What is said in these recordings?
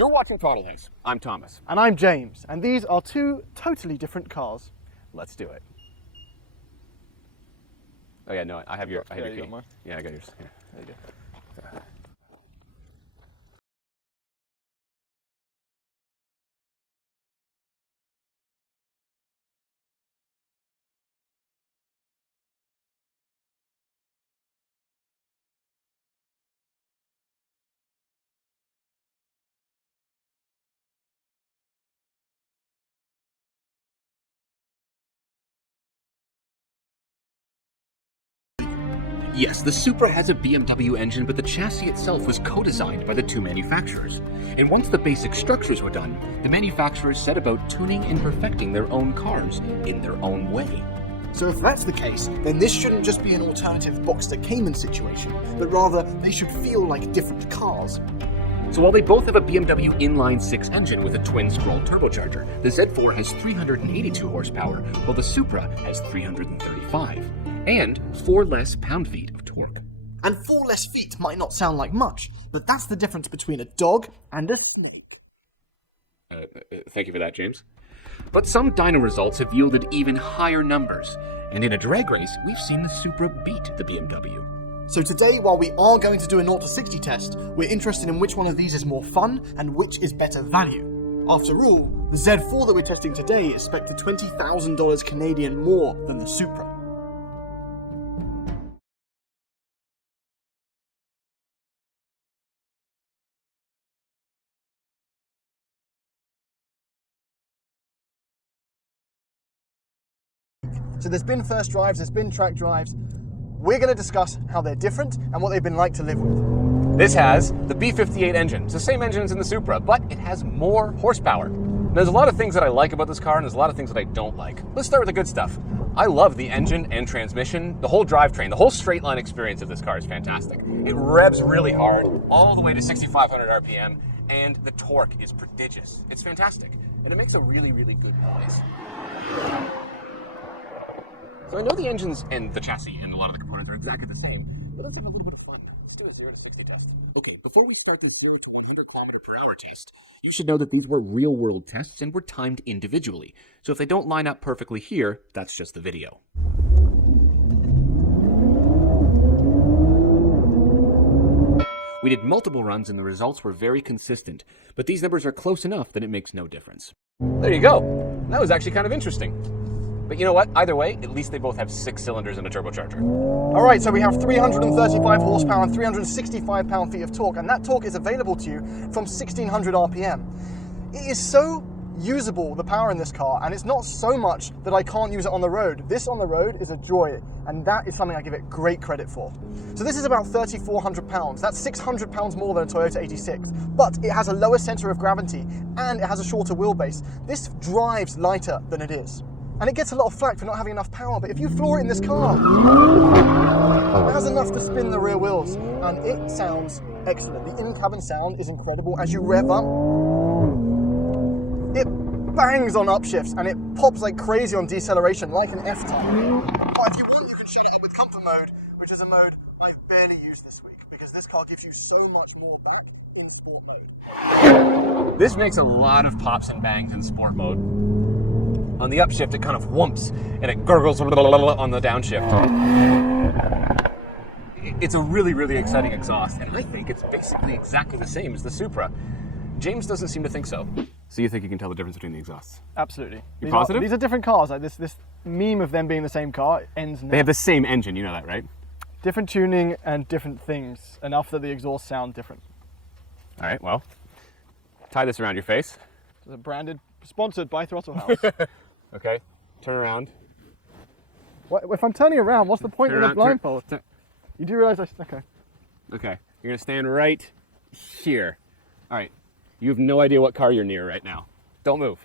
You're watching Total Haze. I'm Thomas. And I'm James, and these are two totally different cars. Let's do it. Oh yeah, no, I have your You key. got mine? Yeah, I got yours. Yeah. There you go. Yes, the Supra has a BMW engine, but the chassis itself was co-designed by the two manufacturers. And once the basic structures were done, the manufacturers set about tuning and perfecting their own cars in their own way. So if that's the case, then this shouldn't just be an alternative Boxster Cayman situation, but rather they should feel like different cars. So while they both have a BMW inline-6 engine with a twin-scroll turbocharger, the Z4 has 382 horsepower, while the Supra has 335, and 4 less pound-feet of torque. And 4 less feet might not sound like much, but that's the difference between a dog and a snake. Thank you for that, James. But some dyno results have yielded even higher numbers, and in a drag race, we've seen the Supra beat the BMW. So today, while we are going to do a 0 to 60 test, we're interested in which one of these is more fun and which is better value. After all, the Z4 that we're testing today is spec'd for $20,000 Canadian more than the Supra. So there's been first drives, there's been track drives. We're going to discuss how they're different and what they've been like to live with. This has the B58 engine. It's the same engine as in the Supra, but it has more horsepower. There's a lot of things that I like about this car, and there's a lot of things that I don't like. Let's start with the good stuff. I love the engine and transmission, the whole drivetrain, the whole straight line experience of this car is fantastic. It revs really hard, all the way to 6,500 RPM, and the torque is prodigious. It's fantastic, and it makes a really, really good noise. So I know the engines and the chassis and a lot of the components are exactly the same, but let's have a little bit of fun. Let's do a 0 to 60 test. Okay, before we start this 0 to 100 km/h test, you should know that these were real-world tests and were timed individually. So if they don't line up perfectly here, that's just the video. We did multiple runs and the results were very consistent, but these numbers are close enough that it makes no difference. There you go. That was actually kind of interesting. But you know what? Either way, at least they both have 6 cylinders and a turbocharger. All right, so we have 335 horsepower and 365 pound-feet of torque, and that torque is available to you from 1600 RPM. It is so usable, the power in this car, and it's not so much that I can't use it on the road. This on the road is a joy, and that is something I give it great credit for. So this is about 3,400 pounds. That's 600 pounds more than a Toyota 86, but it has a lower center of gravity, and it has a shorter wheelbase. This drives lighter than it is. And it gets a lot of flack for not having enough power, but if you floor it in this car, it has enough to spin the rear wheels, and it sounds excellent. The in-cabin sound is incredible. As you rev up, it bangs on upshifts, and it pops like crazy on deceleration, like an F-type. But if you want, you can shake it up with comfort mode, which is a mode I've barely used this week, because this car gives you so much more back in sport mode. This makes a lot of pops and bangs in sport mode. On the upshift, it kind of whumps, and it gurgles on the downshift. It's a really, really exciting exhaust, and I think it's basically exactly the same as the Supra. James doesn't seem to think so. So you think you can tell the difference between the exhausts? Absolutely. You're positive? These are different cars. Like this meme of them being the same car ends now. They have the same engine, you know that, right? Different tuning and different things, enough that the exhausts sound different. All right, well, tie this around your face. It's a branded, sponsored by Throttle House. Okay, turn around. What, if I'm turning around, what's the point Turn of the around, blindfold? You do realize okay. Okay, you're gonna stand right here. All right, you have no idea what car you're near right now. Don't move.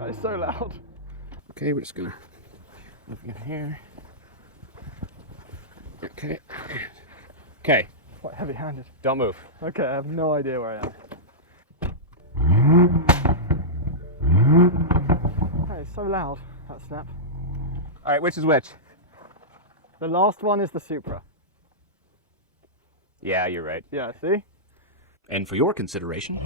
That is so loud. Okay, we're just gonna move in here. Okay. Okay. Quite heavy-handed. Don't move. Okay, I have no idea where I am. That is so loud, that snap. All right, which is which? The last one is the Supra. Yeah, you're right. Yeah, see? And for your consideration...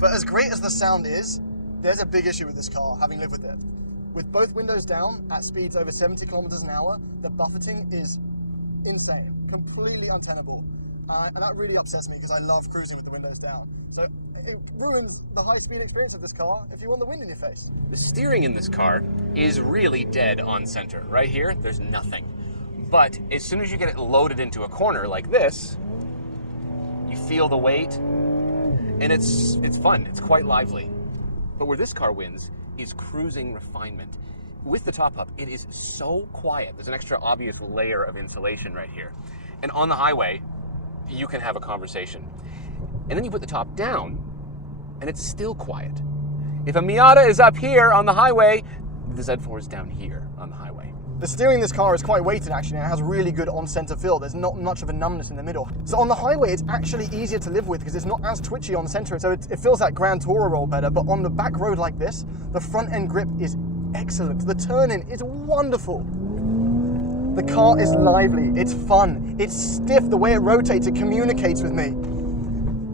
But as great as the sound is, there's a big issue with this car, having lived with it. With both windows down at speeds over 70 kilometers an hour, the buffeting is insane, completely untenable. And that really upsets me because I love cruising with the windows down. So it ruins the high-speed experience of this car if you want the wind in your face. The steering in this car is really dead on center. Right here, there's nothing. But as soon as you get it loaded into a corner like this, you feel the weight, and it's fun. It's quite lively. But where this car wins is cruising refinement. With the top up, it is so quiet. There's an extra obvious layer of insulation right here. And on the highway, you can have a conversation. And then you put the top down, and it's still quiet. If a Miata is up here on the highway, the Z4 is down here on the highway. The steering in this car is quite weighted actually, and it has really good on-center feel. There's not much of a numbness in the middle. So on the highway, it's actually easier to live with because it's not as twitchy on center, so it feels that Grand Tourer roll better. But on the back road like this, the front end grip is excellent. The turn-in is wonderful. The car is lively, it's fun, it's stiff. The way it rotates, it communicates with me.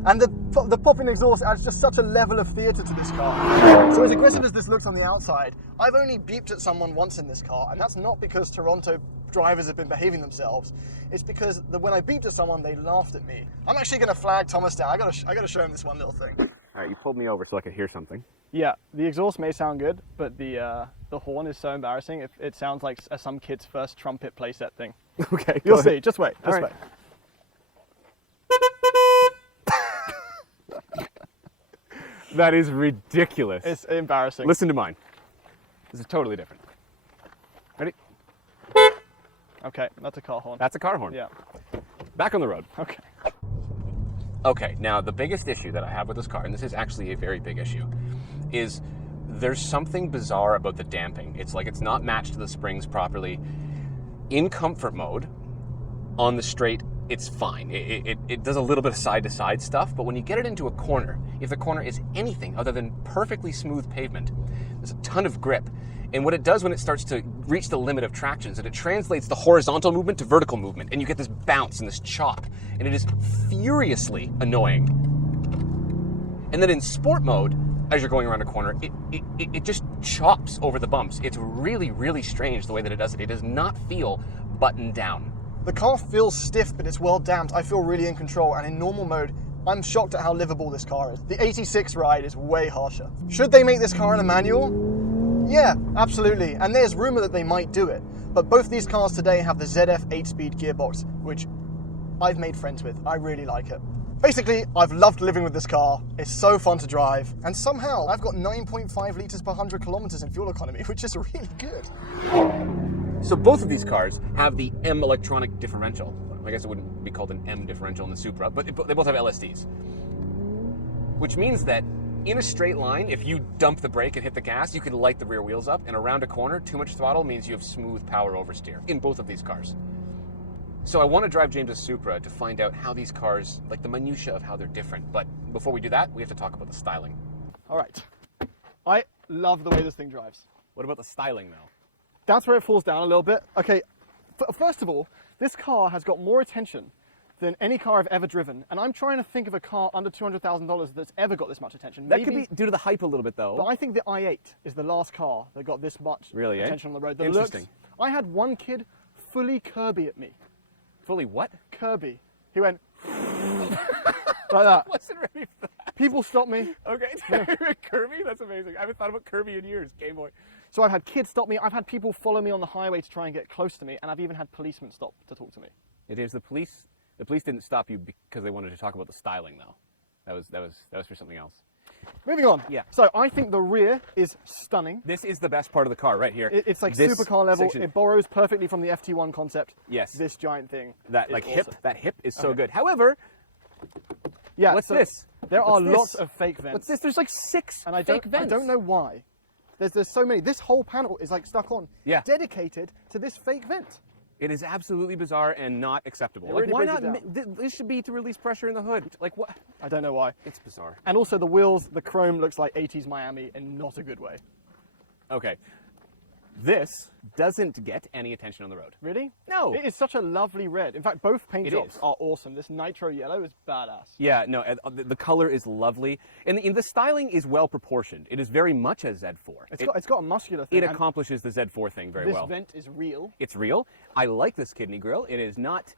And the popping exhaust adds just such a level of theatre to this car. So as aggressive as this looks on the outside, I've only beeped at someone once in this car, and that's not because Toronto drivers have been behaving themselves. It's because when I beeped at someone, they laughed at me. I'm actually going to flag Thomas down. I gotta show him this one little thing. All right, you pulled me over so I could hear something. Yeah, the exhaust may sound good, but the horn is so embarrassing. It sounds like some kid's first trumpet playset thing. Okay, you'll see. Just wait. Just wait. That is ridiculous. It's embarrassing. Listen to mine. This is totally different. Ready? Okay, that's a car horn. That's a car horn. Yeah. Back on the road. Okay. Okay, now the biggest issue that I have with this car, and this is actually a very big issue, is there's something bizarre about the damping. It's like it's not matched to the springs properly. In comfort mode, on the straight, it's fine. It does a little bit of side-to-side stuff, but when you get it into a corner, if the corner is anything other than perfectly smooth pavement, there's a ton of grip. And what it does when it starts to reach the limit of traction is that it translates the horizontal movement to vertical movement, and you get this bounce and this chop, and it is furiously annoying. And then in sport mode, as you're going around a corner, it just chops over the bumps. It's really, really strange the way that it does it. It does not feel buttoned down. The car feels stiff, but it's well damped. I feel really in control, and in normal mode, I'm shocked at how livable this car is. The 86 ride is way harsher. Should they make this car in a manual? Yeah, absolutely. And there's rumor that they might do it. But both these cars today have the ZF 8-speed gearbox, which I've made friends with. I really like it. Basically, I've loved living with this car. It's so fun to drive. And somehow, I've got 9.5 litres per 100 kilometers in fuel economy, which is really good. So both of these cars have the M electronic differential. I guess it wouldn't be called an M differential in the Supra, but they both have LSDs. Which means that in a straight line, if you dump the brake and hit the gas, you can light the rear wheels up, and around a corner, too much throttle means you have smooth power oversteer in both of these cars. So I want to drive James's Supra to find out how these cars, like the minutia of how they're different. But before we do that, we have to talk about the styling. All right. I love the way this thing drives. What about the styling, though? That's where it falls down a little bit. Okay, first of all, this car has got more attention than any car I've ever driven, and I'm trying to think of a car under $200,000 that's ever got this much attention. That could be due to the hype a little bit, though. But I think the i8 is the last car that got this much attention on the road. The Interesting. looks, I had one kid fully Kirby at me. Fully what? Kirby. He went like that. I wasn't ready for that. People stop me. Okay, Kirby? That's amazing. I haven't thought about Kirby in years, Game Boy. So I've had kids stop me, I've had people follow me on the highway to try and get close to me, and I've even had policemen stop to talk to me. It is the police didn't stop you because they wanted to talk about the styling, though. That was for something else. Moving on. Yeah. So I think the rear is stunning. This is the best part of the car right here. It's like this supercar level. section. It borrows perfectly from the FT1 concept. Yes. This giant thing. That is like awesome. hip. That hip is so good. However, yeah. what's so this? There are What's lots this? of fake vents. What's this? There's like 6 and fake vents. I don't know why. There's so many. This whole panel is like stuck on. Yeah. Dedicated to this fake vent. It is absolutely bizarre and not acceptable. It Like, really why brings not? it down. This should be to release pressure in the hood. Like, what? I don't know why. It's bizarre. And also the wheels, the chrome looks like 80s Miami in not a good way. Okay. This doesn't get any attention on the road. Really? No. It is such a lovely red. In fact, both paint It jobs is. are awesome. This nitro yellow is badass. Yeah, no, the color is lovely. And the styling is well proportioned. It is very much a Z4. It's got a muscular thing. It and accomplishes the Z4 thing very this well. vent is real. It's real. I like this kidney grill. It is not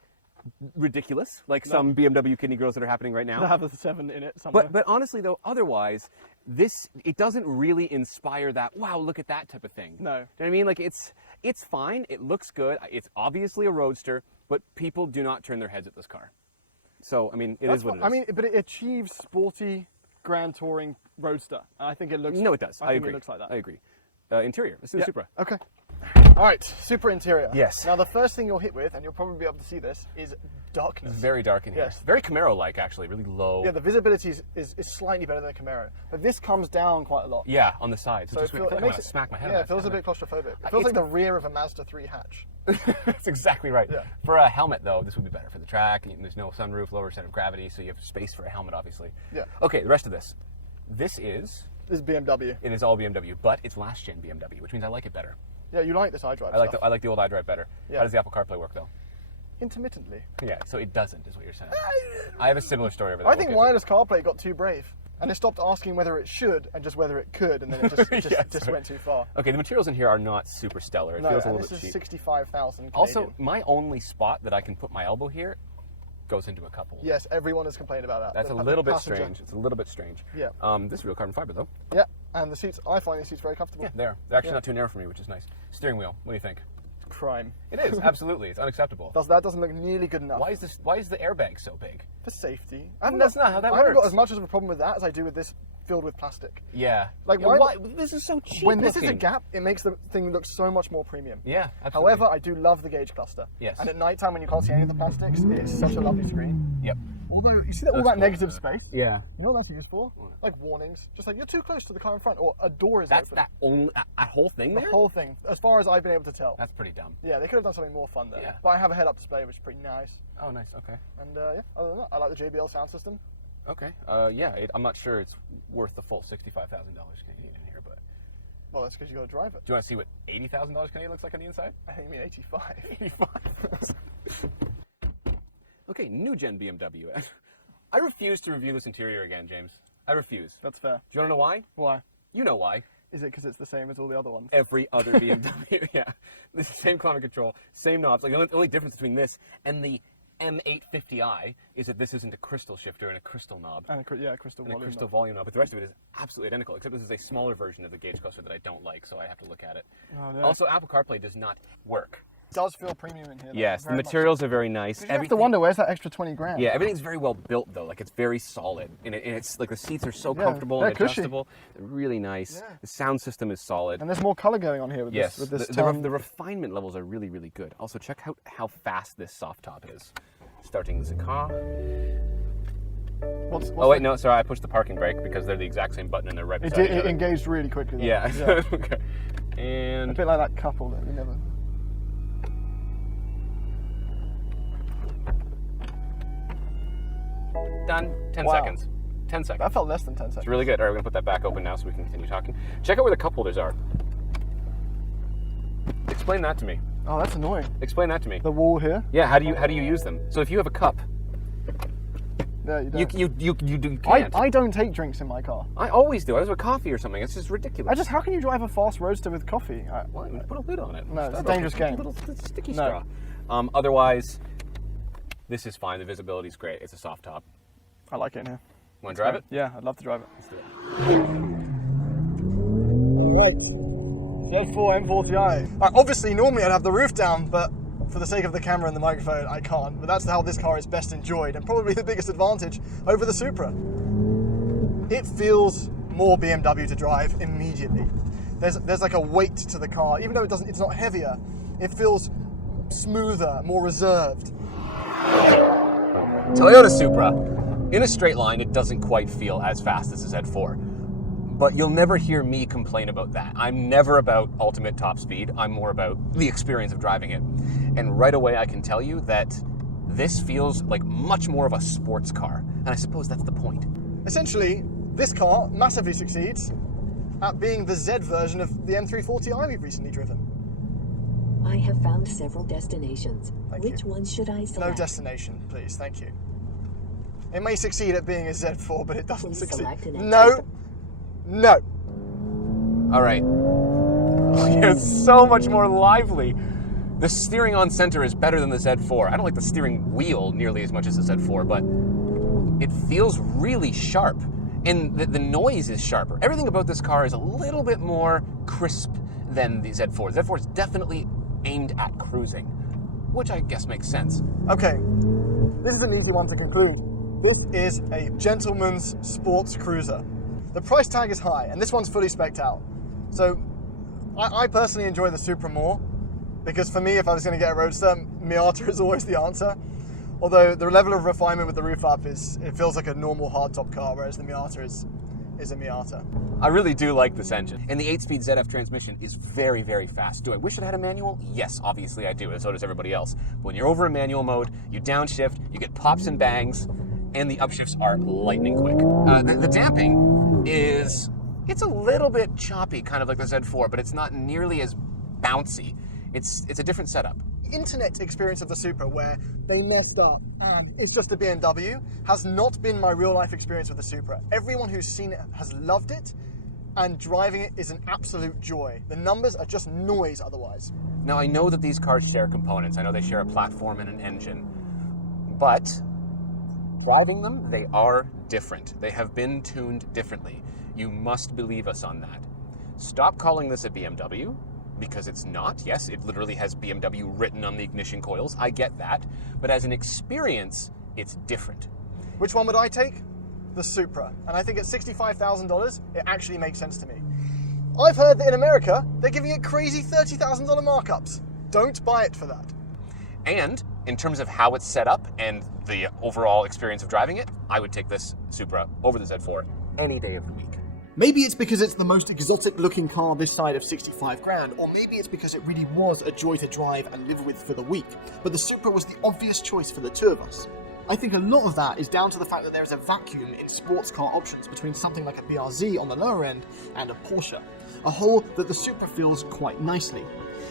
ridiculous like some BMW kidney grills that are happening right now. They have a 7 in it somewhere. But honestly though, otherwise, it doesn't really inspire that, wow, look at that type of thing. No. Do you know what I mean? Like it's fine, it looks good, it's obviously a roadster, but people do not turn their heads at this car. So, I mean, it is what it is. I mean, but it achieves sporty Grand Touring roadster. I think it looks. No, it does. I think agree. It looks like that. I agree. Interior. Let's do the Supra. Okay. All right, Supra interior. Yes. Now the first thing you'll hit with, and you'll probably be able to see this, is darkness. Very dark in here. Yes. Very Camaro-like, actually. Really low. Yeah, the visibility is slightly better than a Camaro, but this comes down quite a lot. Yeah, on the sides. So I feel like I want to smack my head on Yeah, that it feels a camera. bit claustrophobic. It feels like the rear of a Mazda 3 hatch. That's exactly right. Yeah. For a helmet, though, this would be better for the track. And there's no sunroof, lower center of gravity, so you have space for a helmet, obviously. Yeah. Okay, the rest of this. This is BMW. It is all BMW, but it's last-gen BMW, which means I like it better. Yeah, you like this iDrive I like stuff. the old iDrive better. Yeah. How does the Apple CarPlay work, though? Intermittently. Yeah, so it doesn't, is what you're saying. I have a similar story over there. I think wireless CarPlay got too brave, and it stopped asking whether it should and just whether it could, and then it just went too far. Okay, the materials in here are not super stellar. It feels a and little this bit is cheap. 65,000 Also, my only spot that I can put my elbow here goes into a cup holder. Yes, everyone has complained about that. That's The a little bit passenger. strange. It's a little bit strange. Yeah. This is real carbon fiber, though. Yeah, and the seats, I find these seats very comfortable. Yeah, they're actually not too narrow for me, which is nice. Steering wheel, what do you think? Crime. It is, absolutely. It's unacceptable. That doesn't look nearly good enough. Why is the airbag so big? For safety. That's not how that I haven't got works. as much of a problem with that as I do with this filled with plastic. Yeah. Like, Yeah, why- This is so cheap When this is a looking. gap, it makes the thing look so much more premium. Yeah, absolutely. However, I do love the gauge cluster. Yes. And at night time when you can't see any of the plastics, it's such a lovely screen. Yep. Although, you see all That's that cool. negative space? Yeah. You know what that's used for? Like warnings. Just like, you're too close to the car in front, or a door is That's open. that whole thing The there? whole thing, as far as I've been able to tell. That's pretty dumb. Yeah, they could have done something more fun there. Yeah. But I have a head-up display, which is pretty nice. Oh, nice. Okay. And yeah, other than that, I like the JBL sound system. Okay. Yeah, I'm not sure it's worth the full $65,000 Canadian in here, but Well, that's because you got to drive it. do you want to see what $80,000 Canadian looks like on the inside? I think you mean 85. 85. Okay, new gen BMW. I refuse to review this interior again, James. I refuse. That's fair. Do you want to know why? Why? You know why. Is it because it's the same as all the other ones? Every other BMW, yeah. The same climate control, same knobs. Like the only difference between this and the M850i is that this isn't a crystal shifter and a crystal knob. And crystal And a volume. crystal volume knob, but the rest of it is absolutely identical, except this is a smaller version of the gauge cluster that I don't like, so I have to look at it. Oh, no. Also, Apple CarPlay does not work. It does feel premium in here. though, Yes, the very much. materials are very nice. You have to wonder, where's that extra 20 grand? Yeah, everything's very well built though. Like it's very solid, and it's like the seats are so Yeah, comfortable they're and cushy. adjustable. They're really nice. Yeah. The sound system is solid. And there's more color going on here with Yes, this. With this the refinement levels are really, really good. Also, check out how fast this soft top is. Starting the car. what's Oh wait, no, sorry, I pushed the parking brake because they're the exact same button and they're right It, beside each it other. engaged really quickly. Though. Yeah. Okay. A And bit like that couple that we never. done. 10 Wow. seconds. 10 seconds. That felt less than 10 seconds. It's really good. All right, we're gonna put that back open now so we can continue talking. Check out where the cup holders are. Explain that to me. Oh, that's annoying. Explain that to me. The wall here. Yeah, how do you use them? So if you have a cup, Yeah, you don't. you can't. I don't take drinks in my car. I always do. I was with coffee or something. It's just ridiculous. How can you drive a fast roadster with coffee? Well, you put a lid on it. No, it's a Starbucks, dangerous game. Little sticky No. straw. Otherwise, this is fine. The visibility is great. It's a soft top. I like it in here. Want to drive it? Yeah, I'd love to drive it. Let's do it. Right. Z4 M40i. Obviously, normally I'd have the roof down, but for the sake of the camera and the microphone, I can't. But that's how this car is best enjoyed, and probably the biggest advantage over the Supra. It feels more BMW to drive immediately. There's like a weight to the car, even though it's not heavier. It feels smoother, more reserved. Toyota Supra. In a straight line, it doesn't quite feel as fast as the Z4. But you'll never hear me complain about that. I'm never about ultimate top speed. I'm more about the experience of driving it. And right away I can tell you that this feels like much more of a sports car. And I suppose that's the point. Essentially, this car massively succeeds at being the Z version of the M340i we've recently driven. I have found several destinations. Thank Which you. one should I select? No destination, please. Thank you. It may succeed at being a Z4, but it doesn't Please succeed. select an No. exit. No. All right. It's so much more lively. The steering on center is better than the Z4. I don't like the steering wheel nearly as much as the Z4, but it feels really sharp. And the noise is sharper. Everything about this car is a little bit more crisp than the Z4. The Z4 is definitely aimed at cruising, which I guess makes sense. Okay. This is an easy one to conclude. This is a gentleman's sports cruiser. The price tag is high, and this one's fully spec'd out. So, I personally enjoy the Supra more, because for me, if I was going to get a roadster, Miata is always the answer. Although the level of refinement with the roof up it feels like a normal hardtop car, whereas the Miata is a Miata. I really do like this engine. And the 8-speed ZF transmission is very, very fast. Do I wish it had a manual? Yes, obviously I do, and so does everybody else. But when you're over in manual mode, you downshift, you get pops and bangs, and the upshifts are lightning quick. The damping it's a little bit choppy, kind of like the Z4, but it's not nearly as bouncy. It's a different setup. Internet experience of the Supra where they messed up and it's just a BMW has not been my real life experience with the Supra. Everyone who's seen it has loved it, and driving it is an absolute joy. The numbers are just noise otherwise. Now, I know that these cars share components. I know they share a platform and an engine, but driving them, they are different. They have been tuned differently. You must believe us on that. Stop calling this a BMW, because it's not. Yes, it literally has BMW written on the ignition coils. I get that. But as an experience, it's different. Which one would I take? The Supra. And I think at $65,000, it actually makes sense to me. I've heard that in America, they're giving it crazy $30,000 markups. Don't buy it for that. And in terms of how it's set up and the overall experience of driving it, I would take this Supra over the Z4 any day of the week. Maybe it's because it's the most exotic looking car this side of 65 grand, or maybe it's because it really was a joy to drive and live with for the week. But the Supra was the obvious choice for the two of us. I think a lot of that is down to the fact that there is a vacuum in sports car options between something like a BRZ on the lower end and a Porsche, a hole that the Supra fills quite nicely.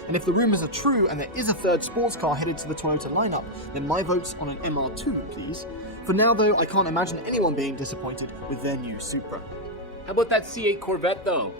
And if the rumours are true and there is a third sports car headed to the Toyota lineup, then my vote's on an MR2, please. For now though, I can't imagine anyone being disappointed with their new Supra. How about that C8 Corvette though?